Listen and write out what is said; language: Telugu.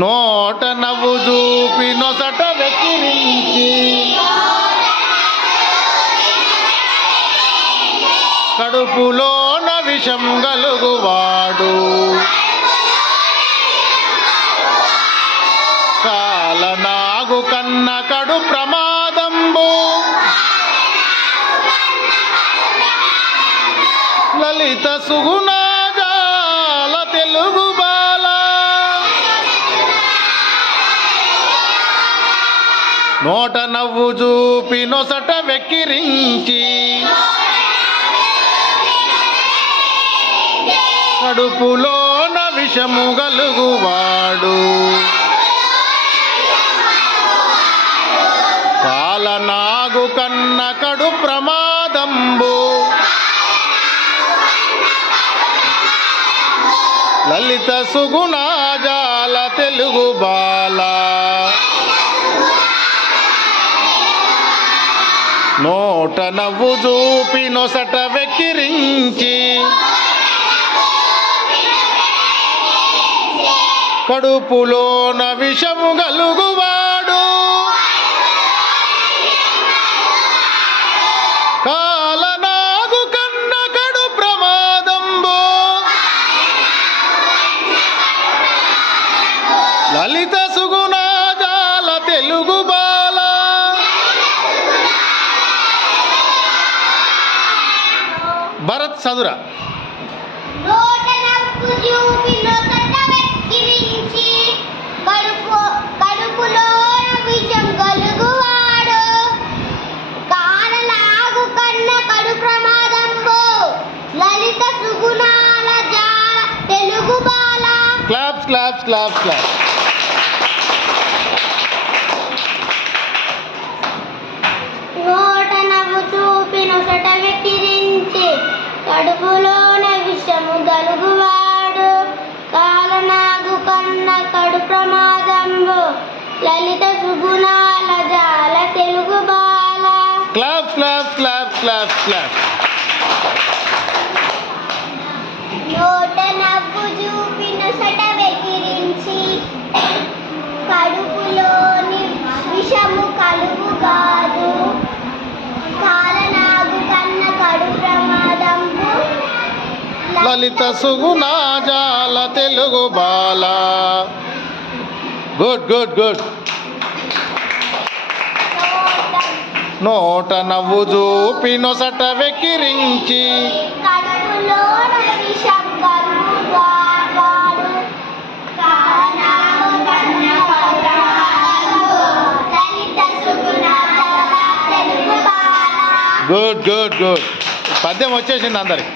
నోట నవ్వు చూపి నొసట వెక్కిరించి కడుపులోన విషం గలుగువాడు కాలనాగు కన్న కడు ప్రమాదంబు లలిత సుగుణాజాల తెలుగు బాల నోట నవ్వు చూపి నొసట వెక్కిరించి కడుపులోన విషము గలుగువాడు కాలనాగు కన్న కడు ప్రమాదంబు లలిత సుగుణాజాల తెలుగు బాల నోట నవ్వు చూపి నొసట వెక్కిరించి కడుపులోన విషము గలుగువాడు కాలనాగు కన్న కడు ప్రమాదంబు లలిత సుగుణాజాల తెలుగు బాల భరత్ సదురా క్లాప్స్ క్లాప్స్ క్లాప్స్ క్లాప్స్. నోట నవ్వు చూపి నొసట వెక్కిరించి కడుపులోన విషము గలుగువాడు కాలనాగు కన్న కడు ప్రమాదంబు లలిత సుగుణాల జాల తెలుగు బాల. Claps claps claps claps claps. నోట నవ్వు చూపి నొసట వెక్కిరించి కడుపులోని విషము కలుగుగాదు కాలనాగు కన్న కడు ప్రమాదంబు లలిత సుగుణాజాల తెలుగు బాల. Good good good. నోట నవ్వు చూపి నొసట వెక్కిరించి కడుపులోన విషం కలుగుగాడు కాలనాగు కన్న కడు ప్రమాదంబు లలిత సుగుణాజాల తెలుగు బాల. Good good good. పద్యం వచ్చేసింది అందరికి.